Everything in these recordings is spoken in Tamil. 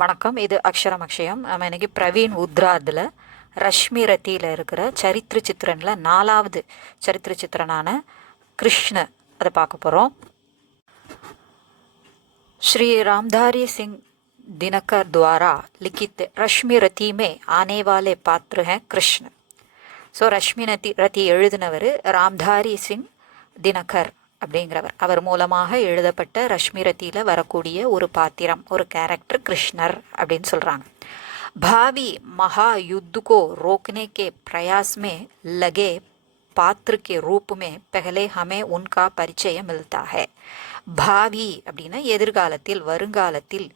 வணக்கம். இது அக்ஷரம் அக்ஷயம். நம்ம இன்னைக்கு பிரவீன் உத்ராதில் ரஷ்மி ரத்தியில் இருக்கிற சரித்திர சித்திரனில் 4வது சரித்திர சித்திரனான கிருஷ்ண அதை பார்க்க போகிறோம். श्री रामधारी सिंह दिनकर द्वारा लिखित रश्मि रति में आने वाले पात्र हैं कृष्ण. ஸோ ரஷ்மி ரத்தி எழுதினவர் ராம்தாரி சிங் தினகர் அப்படிங்கிறவர். அவர் மூலமாக எழுதப்பட்ட ரஷ்மி ரத்தியில் வரக்கூடிய ஒரு பாத்திரம், ஒரு கேரக்டர் கிருஷ்ணர் அப்படின்னு சொல்கிறாங்க. भावी महायुद्ध को रोकने के प्रयास में लगे पात्र के रूप में पहले हमें उनका परिचय मिलता है. भावी அப்படின்னா எதிர்காலத்தில், வருங்காலத்தில்.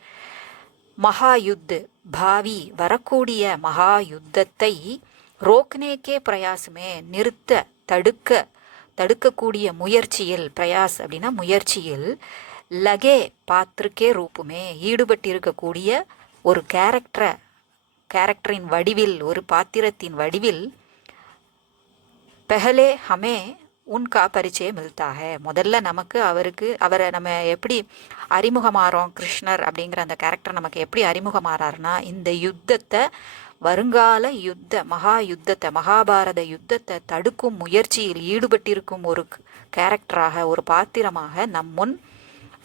மகாயுத் பாவி வரக்கூடிய மகா யுத்தத்தை ரோக்னேக்கே பிரயாசமே நிறுத்த தடுக்கக்கூடிய முயற்சியில், பிரயாஸ் அப்படின்னா முயற்சியில், லகே பாத்திருக்கே ரூப்புமே ஈடுபட்டிருக்கக்கூடிய ஒரு கேரக்டரின் வடிவில், ஒரு பாத்திரத்தின் வடிவில் பெஹலே ஹமே உன்கா பரிச்சயம் மில்தாக. முதல்ல நமக்கு அவரை நம்ம எப்படி அறிமுகமாறோம், கிருஷ்ணர் அப்படிங்கிற அந்த கேரக்டர் நமக்கு எப்படி அறிமுகமாறாருன்னா, இந்த யுத்தத்தை, வருங்கால மகா யுத்தத்தை, மகாபாரத யுத்தத்தை தடுக்கும் முயற்சியில் ஈடுபட்டிருக்கும் ஒரு கேரக்டராக, ஒரு பாத்திரமாக நம் முன்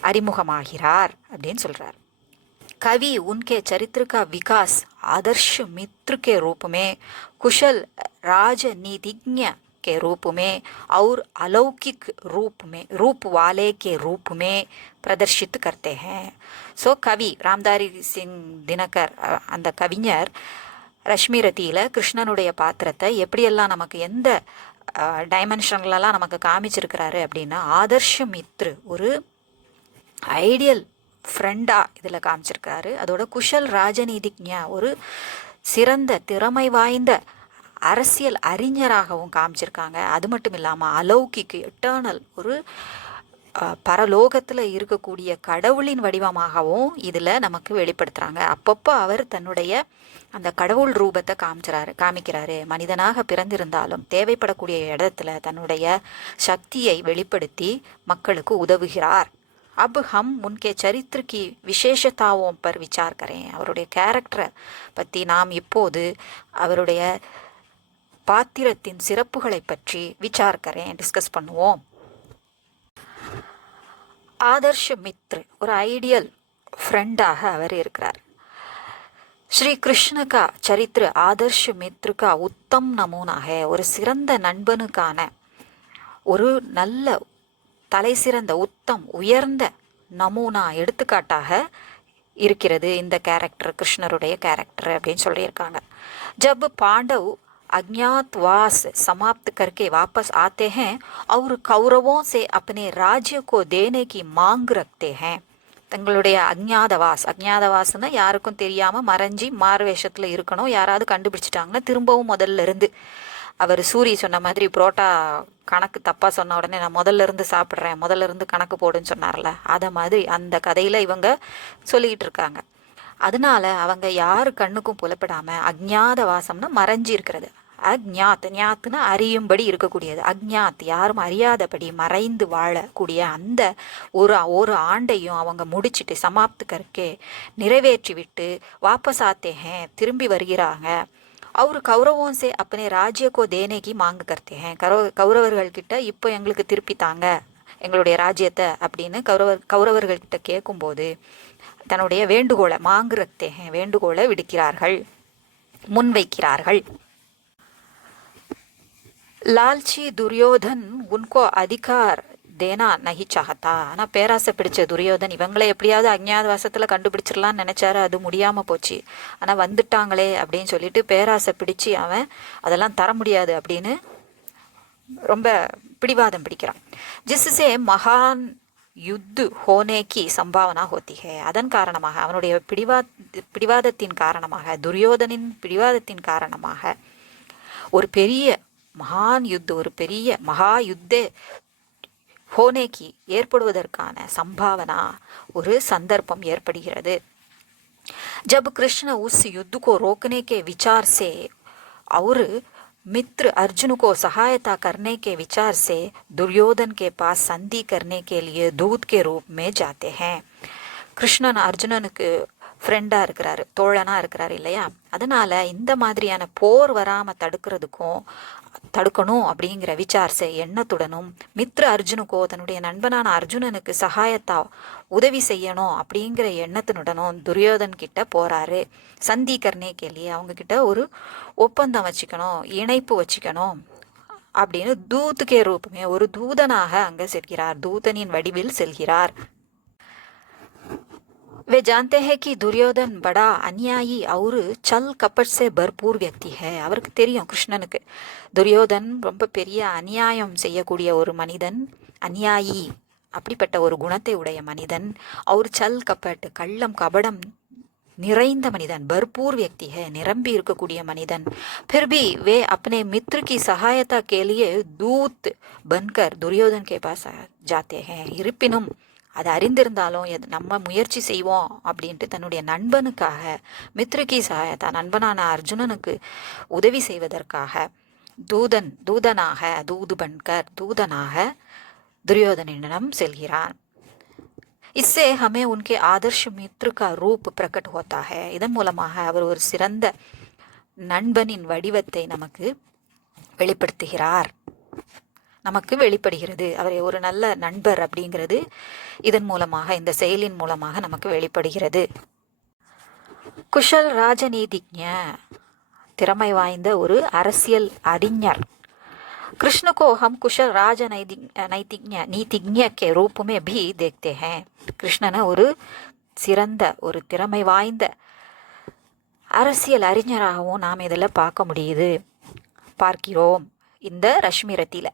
அறிமுகமாகிறார் அப்படின்னு சொல்றார். कवि उनके चरित्र का विकास आदर्श मित्र के रूप में, कुशल राजनीतिज्ञ के रूप में और अलौकिक रूप वाले के रूप में प्रदर्शित करते हैं. ஸோ கவி ராம்தாரி சிங் தினகர் அந்த கவிஞர் ரஷ்மி ரத்தியில் கிருஷ்ணனுடைய பாத்திரத்தை எப்படியெல்லாம் நமக்கு எந்த டைமென்ஷன்லலாம் நமக்கு காமிச்சிருக்கிறாரு அப்படின்னா, ஆதர்ஷ மித்ரு, ஒரு ஐடியல் ஃப்ரெண்டாக இதில் காமிச்சிருக்காரு. அதோட குஷல் ராஜநீதிக்ஞா, ஒரு சிறந்த திறமை வாய்ந்த அரசியல் அறிஞராகவும் காமிச்சிருக்காங்க. அது மட்டும் இல்லாமல் அலௌகிக்கு, எட்டர்னல், ஒரு பரலோகத்தில் இருக்கக்கூடிய கடவுளின் வடிவமாகவும் இதில் நமக்கு வெளிப்படுத்துகிறாங்க. அப்பப்போ அவர் தன்னுடைய அந்த கடவுள் ரூபத்தை காமிக்கிறாரு. மனிதனாக பிறந்திருந்தாலும் தேவைப்படக்கூடிய இடத்துல தன்னுடைய சக்தியை வெளிப்படுத்தி மக்களுக்கு உதவுகிறார். अब हम उनके चरित्र की विशेषताओं पर विचार करें. அவருடைய கேரக்டரை பற்றி நாம் இப்போது அவருடைய பாத்திரத்தின் சிறப்புகளை பற்றி டிஸ்கஸ் பண்ணுவோம். ஆதர்ஷ மித்ரு, ஒரு ஐடியல் ஃப்ரெண்டாக அவர் இருக்கிறார். ஸ்ரீ கிருஷ்ண கா சரித்திர ஆதர்ஷ மித்ரு கா உத்தம் நமூனா ஹை. ஒரு சிறந்த நண்பனுக்கான ஒரு நல்ல தலை சிறந்த, உத்தம், உயர்ந்த நமூனா, எடுத்துக்காட்டாக இருக்கிறது இந்த கேரக்டர், கிருஷ்ணருடைய கேரக்டர் அப்படின்னு சொல்லியிருக்காங்க. ஜப் பாண்டவ் अज्ञातवास समाप्त करके वापस आते हैं और कौरवों से अपने राज्य को देने की मांग रखते हैं. தங்களுடைய அஜ்ஞாதவாஸ்னா யாருக்கும் தெரியாமல் மறைஞ்சி மார்வேஷத்தில் இருக்கணும். யாராவது கண்டுபிடிச்சிட்டாங்கன்னா திரும்பவும் முதல்ல இருந்து, அவர் சூரி சொன்ன மாதிரி புரோட்டா கணக்கு தப்பாக சொன்ன உடனே நான் முதல்ல இருந்து சாப்பிட்றேன், முதல்ல இருந்து கணக்கு போடுன்னு சொன்னார்ல, அதை மாதிரி அந்த கதையில் இவங்க சொல்லிக்கிட்டு இருக்காங்க. அதனால அவங்க யாரு கண்ணுக்கும் புலப்படாமல், அஜ்ஞாத வாசம்னா மறைஞ்சி இருக்கிறது, ஞாத்துனா அறியும்படி இருக்கக்கூடியது, அஜ்ஞாத் யாரும் அறியாதபடி மறைந்து வாழக்கூடிய அந்த ஒரு ஆண்டையும் அவங்க முடிச்சுட்டு, சமாப்து கற்கே நிறைவேற்றி விட்டு, வாபஸ் ஆத்தே ஹேன் திரும்பி வருகிறாங்க. அவர் கௌரவோம் சே அப்பனே ராஜ்யக்கோ தேனேக்கு மாங்கு கர்த்தே ஹேன். கௌரவர்கள்கிட்ட இப்போ எங்களுக்கு திருப்பி தாங்க எங்களுடைய ராஜ்யத்தை அப்படின்னு கௌரவர்கள்கிட்ட கேட்கும்போது தன்னுடைய வேண்டுகோளை மாங்கு ரக்தே ஹேன், வேண்டுகோளை விடுக்கிறார்கள், முன்வைக்கிறார்கள். லால்ச்சி துரியோதன் உன்கோ அதிகார் தேனா நகி சாகத்தா. ஆனால் பேராசை பிடிச்ச துரியோதன் இவங்களை எப்படியாவது அஞ்ஞாதவாசத்தில் கண்டுபிடிச்சிடலான்னு நினச்சாரு. அது முடியாமல் போச்சு. ஆனால் வந்துட்டாங்களே அப்படின்னு சொல்லிட்டு பேராசை பிடிச்சி அவன் அதெல்லாம் தர முடியாது அப்படின்னு ரொம்ப பிடிவாதம் பிடிக்கிறான். ஜிஸ்ஸே மகான் யுத்து ஹோனேக்கி சம்பாவனா ஹோத்தி ஹே. அதன் காரணமாக, அவனுடைய பிடிவாதத்தின் காரணமாக, துரியோதனின் பிடிவாதத்தின் காரணமாக ஒரு பெரிய மகான் யுத்து, ஒரு பெரிய மகா யுத்தே ஹோனேக்கு ஏற்படுவதற்கான சம்பாவனா, ஒரு சந்தர்ப்பம் ஏற்படுகிறது. जब कृष्ण उस युद्ध को रोकने के विचार से और मित्र अर्जुन को सहायता करने के विचार से दुर्योधन के पास संधि करने के लिए दूत के रूप में जाते हैं. கிருஷ்ணன் அர்ஜுனனுக்கு ஃப்ரெண்டாக இருக்கிறாரு, தோழனாக இருக்கிறாரு இல்லையா? அதனால் இந்த மாதிரியான போர் வராமல் தடுக்கணும் அப்படிங்கிற விசாரிச்ச எண்ணத்துடனும் மித்ர அர்ஜுனுக்கோ தன்னுடைய நண்பனான அர்ஜுனனுக்கு சகாயத்தா உதவி செய்யணும் அப்படிங்கிற எண்ணத்தினுடனும் துரியோதன் கிட்ட போறாரு. சந்தி கர்ணே கேள்வி அவங்க கிட்ட ஒரு ஒப்பந்தம் வச்சுக்கணும், இணைப்பு வச்சுக்கணும் அப்படின்னு தூத்துக்கே ரூபமே ஒரு தூதனாக அங்க செல்கிறார், தூதனின் வடிவில் செல்கிறார். वे जानते हैं कि दुर्योधन बड़ा अन्यायी और छल कपट से भरपूर व्यक्ति है. அவருக்கு தெரியும் கிருஷ்ணனுக்கு துரியோதன் ரொம்ப பெரிய அநியாயம் செய்யக்கூடிய ஒரு மனிதன், அநியாயி அப்படிப்பட்ட ஒரு குணத்தை உடைய மனிதன். அவர் சல் கப்பட் கள்ளம் கபடம் நிறைந்த மனிதன், भरपूर व्यक्ति है நிரம்பி இருக்கக்கூடிய மனிதன். फिर भी वे अपने मित्र की सहायता के लिए दूत बनकर दुर्योधन के पास जाते हैं. இருப்பினும் அது அறிந்திருந்தாலும் நம்ம முயற்சி செய்வோம் அப்படின்ட்டு தன்னுடைய நண்பனுக்காக மித்ருக்கி சகாயத்தா நண்பனான அர்ஜுனனுக்கு உதவி செய்வதற்காக தூதனாக துரியோதனிடம் செல்கிறான். इससे हमें उनके आदर्श मित्र का रूप प्रकट होता है. இதன் மூலமாக அவர் ஒரு சிறந்த நண்பனின் வடிவத்தை நமக்கு வெளிப்படுகிறது. அவர் ஒரு நல்ல நண்பர் அப்படிங்கிறது இதன் மூலமாக, இந்த செயலின் மூலமாக நமக்கு வெளிப்படுகிறது. குஷல் ராஜநீதிஜ்ஞ திறமை வாய்ந்த ஒரு அரசியல் அறிஞர். कृष्ण को हम कुशल नीतिज्ञ के रूप में भी देखते हैं. கிருஷ்ணனை ஒரு சிறந்த ஒரு திறமை வாய்ந்த அரசியல் அறிஞராகவும் நாம் இதில் பார்க்கிறோம் இந்த ரஷ்மி ரத்தியில.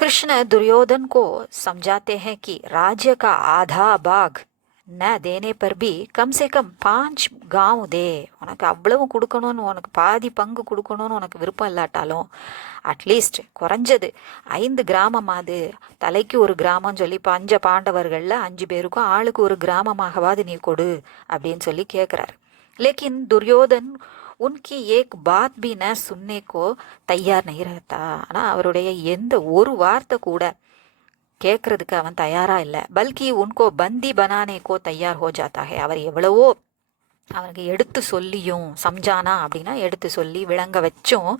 कृष्ण दुर्योधन को समझाते हैं कि राज्य का आधा भाग न देने पर भी कम से कम 5 गांव दे. உனக்கு அவ்வளவு கொடுக்கணும்னு, உனக்கு பாதி பங்கு கொடுக்கணும்னு உனக்கு விருப்பம் இல்லாட்டாலும் அட்லீஸ்ட் குறைஞ்சது 5 கிராமமாவது, தலைக்கு ஒரு கிராமம் சொல்லி பஞ்ச பாண்டவர்களில் 5 பேருக்கும் ஆளுக்கு ஒரு கிராமமாகவாது நீ கொடு அப்படின்னு சொல்லி கேட்குறாரு. लेकिन दुर्योधन उनकी एक बात भी न सुनने को तैयार नहीं रहता. ஆனால் அவருடைய எந்த ஒரு வார்த்தை கூட கேட்கறதுக்கு அவன் தயாரா இல்லை. பல்கி உன்கோ பந்தி பனானே கோ தயார் ஹோ ஜாத்தா ஹே. அவர் எவ்வளவோ அவனுக்கு எடுத்து சொல்லியும், சம்ஜானா அப்படின்னா எடுத்து சொல்லி விளங்க வச்சும்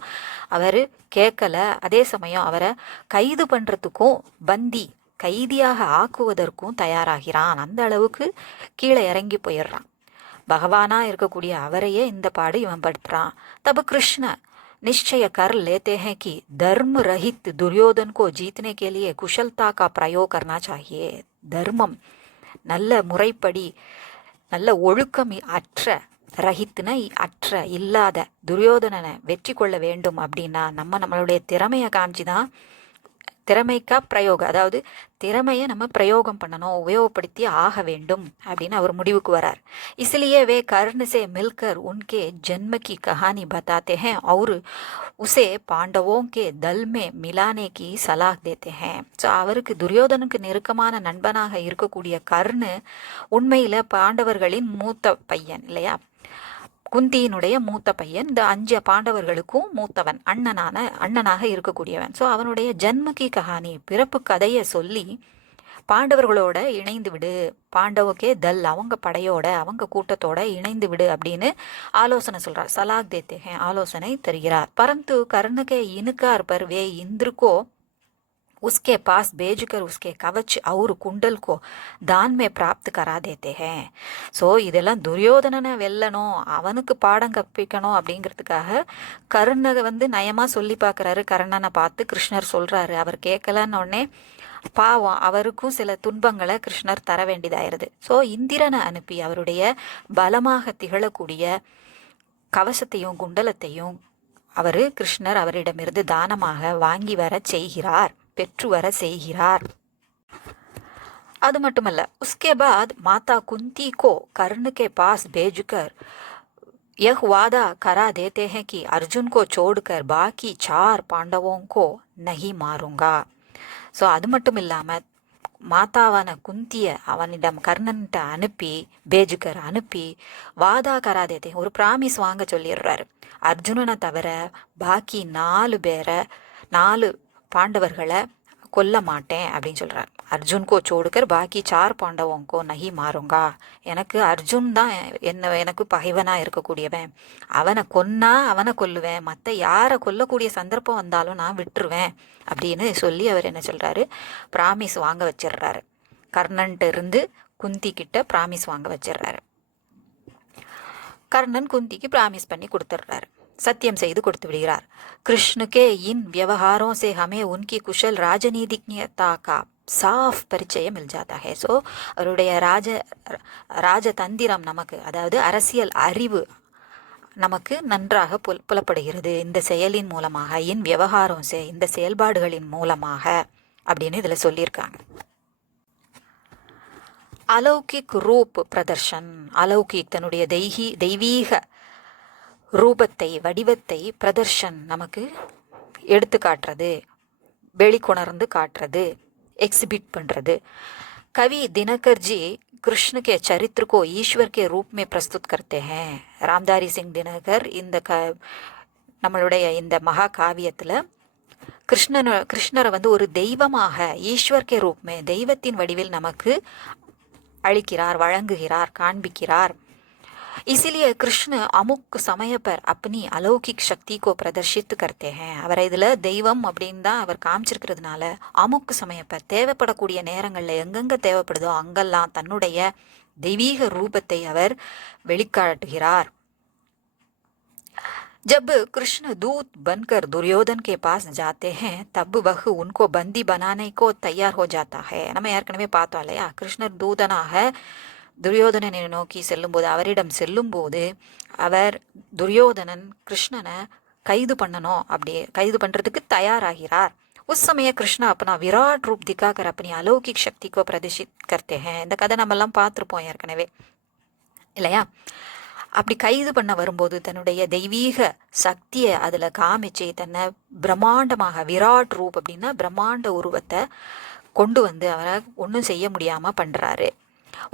அவர் கேட்கல. அதே சமயம் அவரை கைது பண்ணுறதுக்கும் கைதியாக ஆக்குவதற்கும் தயாராகிறான். அந்த அளவுக்கு கீழே இறங்கி போயிடுறான். பகவானா இருக்கக்கூடிய அவரையே இந்த பாடு இவன் படுத்துறான். தப கிருஷ்ண निश्चय कर लेते हैं कि धर्म रहित दुर्योधन को जीतने के लिए कुशलता का प्रयोग करना चाहिए. தர்மம் நல்ல முறைப்படி, நல்ல ஒழுக்கம் அற்ற இல்லாத துரியோதனனை வெற்றி கொள்ள வேண்டும் அப்படின்னா நம்மளுடைய திறமையை காமிச்சுதான், திறமைக்கா பிரயோகம், அதாவது திறமையை நம்ம பிரயோகம் பண்ணணும், உபயோகப்படுத்தி ஆக வேண்டும் அப்படின்னு அவர் முடிவுக்கு வரார். इसलिए वे कर्ण से मिलकर उनके जन्म की कहानी बताते हैं और उसे पांडवों के दल में मिलाने की सलाह देते हैं. ஸோ அவருக்கு துரியோதனுக்கு நெருக்கமான நண்பனாக இருக்கக்கூடிய கர்ணு உண்மையில பாண்டவர்களின் மூத்த பையன் இல்லையா, குந்தியினுடைய மூத்த பையன், இந்த 5 பாண்டவர்களுக்கும் மூத்தவன், அண்ணனாக இருக்கக்கூடியவன். ஸோ அவனுடைய ஜன்மகி கஹானி பிறப்பு கதையை சொல்லி பாண்டவர்களோட இணைந்து விடு, பாண்டவக்கே தல் அவங்க படையோட அவங்க கூட்டத்தோட இணைந்து விடு அப்படின்னு ஆலோசனை சொல்றார். சலாக் தேத்தே ஆலோசனை தருகிறார். பரந்து கர்ணகே இனுக்கார் பர்வே இந்திருக்கோ उसके पास भेजकर उसके कवच और कुंडल को दान में प्राप्त करा देते हैं. ஸோ இதெல்லாம் துரியோதனனை வெல்லணும், அவனுக்கு பாடம் கற்பிக்கணும் அப்படிங்கிறதுக்காக கர்ணனை நயமா சொல்லி பார்க்குறாரு. கர்ணனை பார்த்து கிருஷ்ணர் சொல்றாரு. அவர் கேட்கலன்னு உடனே பாவம் அவருக்கும் சில துன்பங்களை கிருஷ்ணர் தர வேண்டியதாயிருது. ஸோ இந்திரனை அனுப்பி அவருடைய பலமாக திகழக்கூடிய கவசத்தையும் குண்டலத்தையும் கிருஷ்ணர் அவரிடமிருந்து தானமாக வாங்கி வர செய்கிறார், பெற்று வர செய்கிறார். அது மட்டுமல்ல, उसके बाद माता कुंती को कर्ण के पास भेजकर यह वादा करा देते हैं कि अर्जुन को छोड़कर बाकी 4 पांडवों को नहीं मारूंगा. ஸோ அது மட்டும் இல்லாமல் மாதாவான குந்திய அவனிடம் கர்ணன்கிட்ட அனுப்பி வாதா கராதேதே ஒரு பிராமிஸ் வாங்க சொல்லிடுறாரு. அர்ஜுனனை தவிர பாக்கி 4 பாண்டவர்களை கொல்ல மாட்டேன் அப்படின்னு சொல்கிறார். அர்ஜுன்கோ சோடுக்கர் பாக்கி 4 பாண்டவோங்கோ நஹி மாறுங்கா. எனக்கு அர்ஜுன் தான் எனக்கு பகைவனாக இருக்கக்கூடியவன். அவனை கொன்னா அவனை கொல்லுவேன், மற்ற யாரை கொல்லக்கூடிய சந்தர்ப்பம் வந்தாலும் நான் விட்டுருவேன் அப்படின்னு சொல்லி அவர் என்ன சொல்கிறாரு, ப்ராமிஸ் வாங்க வச்சிடுறாரு. கர்ணன்ட்டு இருந்து குந்தி கிட்ட ப்ராமிஸ் வாங்க வச்சிடுறாரு. கர்ணன் குந்திக்கு ப்ராமிஸ் பண்ணி கொடுத்துட்றாரு, சத்தியம் செய்து கொடுத்து விடுகிறார். கிருஷ்ணுக்கே இன் வியவஹாரோं से हमें उनकी कुशल राजनीतिज्ञता का साफ परिचय मिल जाता है. ஸோ அவருடைய ராஜதந்திரம் நமக்கு, அதாவது அரசியல் அறிவு நமக்கு நன்றாக புலப்படுகிறது இந்த செயலின் மூலமாக. இன் வியவஹாரோं से இந்த செயல்பாடுகளின் மூலமாக அப்படின்னு இதில் சொல்லியிருக்காங்க. அலௌகிக் ரூப் பிரதர்ஷன், அலௌகிக் தன்னுடைய தெய்வீக ரூபத்தை வடிவத்தை பிரதர்ஷன் நமக்கு எடுத்து காட்டுறது, வெளிக்கொணர்ந்து காட்டுறது, எக்ஸிபிட் பண்ணுறது. कवि दिनकर जी कृष्ण के चरित्र को ईश्वर के रूप में प्रस्तुत करते हैं. ராம்தாரி சிங் தினகர் இந்த நம்மளுடைய இந்த மகா காவியத்தில் கிருஷ்ணரை வந்து ஒரு தெய்வமாக, ஈஸ்வர் கே ரூப் மே தெய்வத்தின் வடிவில் நமக்கு அளிக்கிறார், வழங்குகிறார், காண்பிக்கிறார். इसीलिए कृष्ण अमुक समय पर अपनी अलौकिक शक्ति को प्रदर्शित करते हैं. அவரை இதில் தெய்வம் அப்படின்னு தான் அவர் காமிச்சிருக்கிறதுனால அமுக் சமயப்பர் தேவைப்படக்கூடிய நேரங்களில் எங்கெங்கே தேவைப்படுதோ அங்கெல்லாம் தன்னுடைய தெய்வீக ரூபத்தை அவர் வெளிக்காட்டுகிறார். जब कृष्ण दूत बनकर दुर्योधन के पास जाते हैं तब वह उनको बंदी बनाने को तैयार हो जाता है. நம்ம ஏற்கனவே பார்த்தோம் இல்லையா, கிருஷ்ணர் தூதனாக துரியோதனனை நோக்கி செல்லும்போது, அவரிடம் செல்லும்போது அவர் துரியோதனன் கிருஷ்ணனை கைது பண்ணணும், அப்படி கைது பண்ணுறதுக்கு தயாராகிறார். உஸ் சமய கிருஷ்ணா अपना विराट रूप दिखाकर अपनी अलौकिक शक्ति को प्रदर्शित करते हैं. இந்த கதை நம்மெல்லாம் பார்த்துருப்போம் ஏற்கனவே இல்லையா. அப்படி கைது பண்ண வரும்போது தன்னுடைய தெய்வீக சக்தியை அதில் காமிச்சு தன்னை பிரம்மாண்டமாக, விராட் ரூப் அப்படின்னா பிரம்மாண்ட உருவத்தை கொண்டு வந்து அவரை ஒன்றும் செய்ய முடியாமல் பண்ணுறாரு.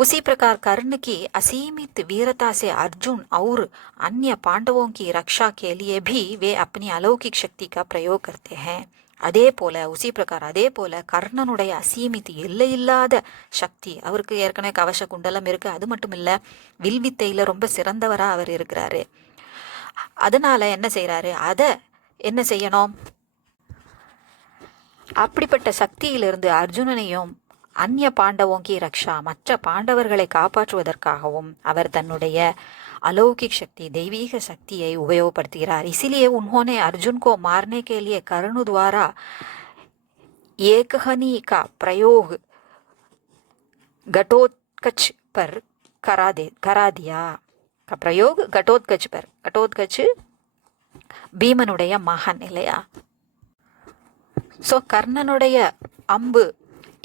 उसी प्रकार कर्ण की असीमित वीरता से अर्जुन और अन्य पांडवों की रक्षा के लिए भी वे अपनी अलौकिक शक्ति का प्रयोग करते हैं. அதே போல உசி பிரகார் அதே போல கர்ணனுடைய அசீமித்து எல்லையில்லாத சக்தி, அவருக்கு ஏற்கனவே கவச குண்டலம் இருக்கு, அது மட்டும் இல்லை வில்வித்தையில ரொம்ப சிறந்தவராக அவர் இருக்கிறாரு. அதனால என்ன செய்யறாரு, அதை என்ன செய்யணும், அப்படிப்பட்ட சக்தியிலிருந்து அர்ஜுனனையும் அந்நிய பாண்டவோங்கி ரக்ஷா மற்ற பாண்டவர்களை காப்பாற்றுவதற்காகவும் அவர் தன்னுடைய अलौकिक शक्ति दैवीक शक्तिயை உபயோகப்படுத்துகிறார். इसीलिए उन्होंने अर्जुन को मारने के लिए कर्ण द्वारा एकहनी का प्रयोग घटोत्कच पर करा दिया. का प्रयोग घटोत्कच पर, घटोत्कच பீமனுடைய மகன் இல்லையா. ஸோ கர்ணனுடைய அம்பு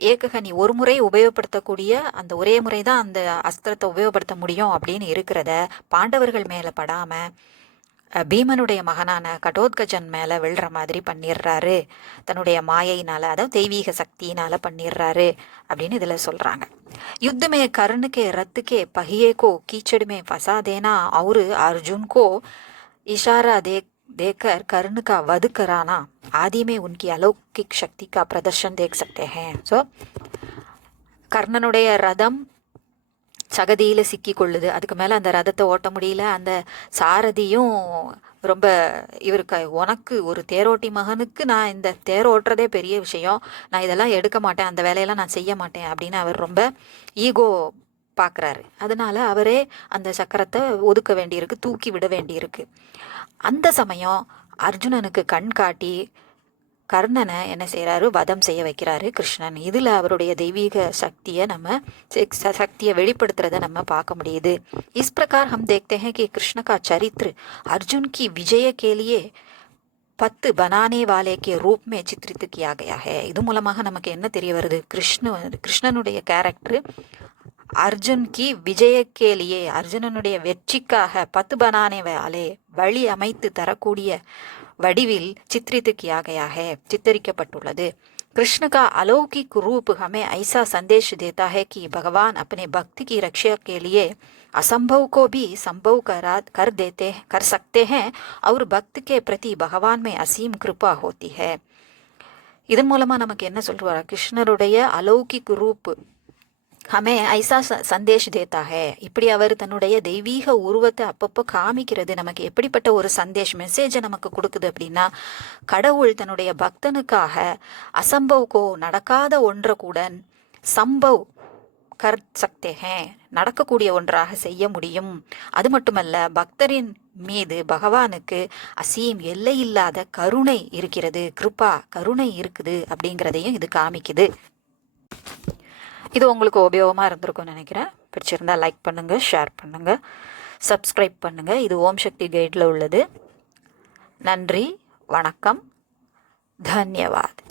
ஏககனி ஒரு முறை உபயோகப்படுத்தக்கூடிய அந்த ஒரே முறை தான் அந்த அஸ்திரத்தை உபயோகப்படுத்த முடியும் அப்படின்னு இருக்கிறத பாண்டவர்கள் மேலே படாமல் பீமனுடைய மகனான கடோத்கஜன் மேலே விழுற மாதிரி பண்ணிடுறாரு, தன்னுடைய மாயையினால், அதாவது தெய்வீக சக்தியினால் பண்ணிடுறாரு அப்படின்னு இதில் சொல்கிறாங்க. युद्ध में कर्ण के रथ के पहिए को कीचड़ में फंसा देना और अर्जुन को इशारा देकर कर्ण का वध कराना आदि में उनकी अलौकिक शक्ति का प्रदर्शन देख सकते हैं. ஸோ கர்ணனுடைய ரதம் சகதியில் சிக்கி கொள்ளுது, அதுக்கு மேலே அந்த ரதத்தை ஓட்ட முடியல, அந்த சாரதியும் ரொம்ப இவருக்கு, உனக்கு ஒரு தேரோட்டி மகனுக்கு நான் இந்த தேர் ஓட்டுறதே பெரிய விஷயம், நான் இதெல்லாம் எடுக்க மாட்டேன், அந்த வேலையெல்லாம் நான் செய்ய மாட்டேன் அப்படின்னு அவர் ரொம்ப ஈகோ பார்க்குறாரு. அதனால அவரே அந்த சக்கரத்தை ஒதுக்க வேண்டியிருக்கு, தூக்கி விட வேண்டியிருக்கு. அந்த சமயம் அர்ஜுனனுக்கு கண் காட்டி கர்ணனை என்ன செய்கிறாரு, வதம் செய்ய வைக்கிறாரு கிருஷ்ணன். இதில் அவருடைய தெய்வீக சக்தியை சக்தியை வெளிப்படுத்துறதை நம்ம பார்க்க முடியுது. इस प्रकार हम देखते हैं कि कृष्ण का चरित्र अर्जुन की विजय के लिए पत्त बनाने वाले के रूप में चित्रित किया गया है. இது மூலமாக நமக்கு என்ன தெரிய வருது, கிருஷ்ணனுடைய கேரக்டர் அர்ஜுன் கி விஜய கேலியே, அர்ஜுனனுடைய வெற்றிக்காக பத்து பனானே வாலே வழி அமைத்து தரக்கூடிய வடிவில் சித்ரித்து கியா கயா है, चित्रिக்கப்பட்டுள்ளது. कृष्ण का अलौकिक रूप हमें ऐसा संदेश देता है कि भगवान अपने भक्त की रक्षा के लिए असंभव को भी संभव कर सकते हैं और भक्त के प्रति भगवान में असीम कृपा होती है. இதன் மூலமாக நமக்கு என்ன சொல்றாரு, கிருஷ்ணருடைய அலௌகிக் ரூப் ஹமே ஐசா சந்தேஷ் தேத்தா ஹே, இப்படி அவர் தன்னுடைய தெய்வீக உருவத்தை அப்பப்போ காமிக்கிறது நமக்கு எப்படிப்பட்ட ஒரு மெசேஜை நமக்கு கொடுக்குது அப்படின்னா, கடவுள் தன்னுடைய பக்தனுக்காக அசம்பவ்கோ நடக்காத ஒன்றை கூட சம்பவ் கர் சக்தே ஹே, நடக்கக்கூடிய ஒன்றாக செய்ய முடியும். அது மட்டுமல்ல, பக்தரின் மீது பகவானுக்கு அசீம் எல்லையில்லாத கருணை இருக்கிறது, கிருபா கருணை இருக்குது அப்படிங்கிறதையும் இது காமிக்குது. இது உங்களுக்கு உபயோகமாக இருந்திருக்கும்னு நினைக்கிறேன். பிடிச்சிருந்தா லைக் பண்ணுங்கள், ஷேர் பண்ணுங்கள், சப்ஸ்கிரைப் பண்ணுங்கள். இது ஓம் சக்தி கைடில் உள்ளது. நன்றி, வணக்கம், தன்யவாத்.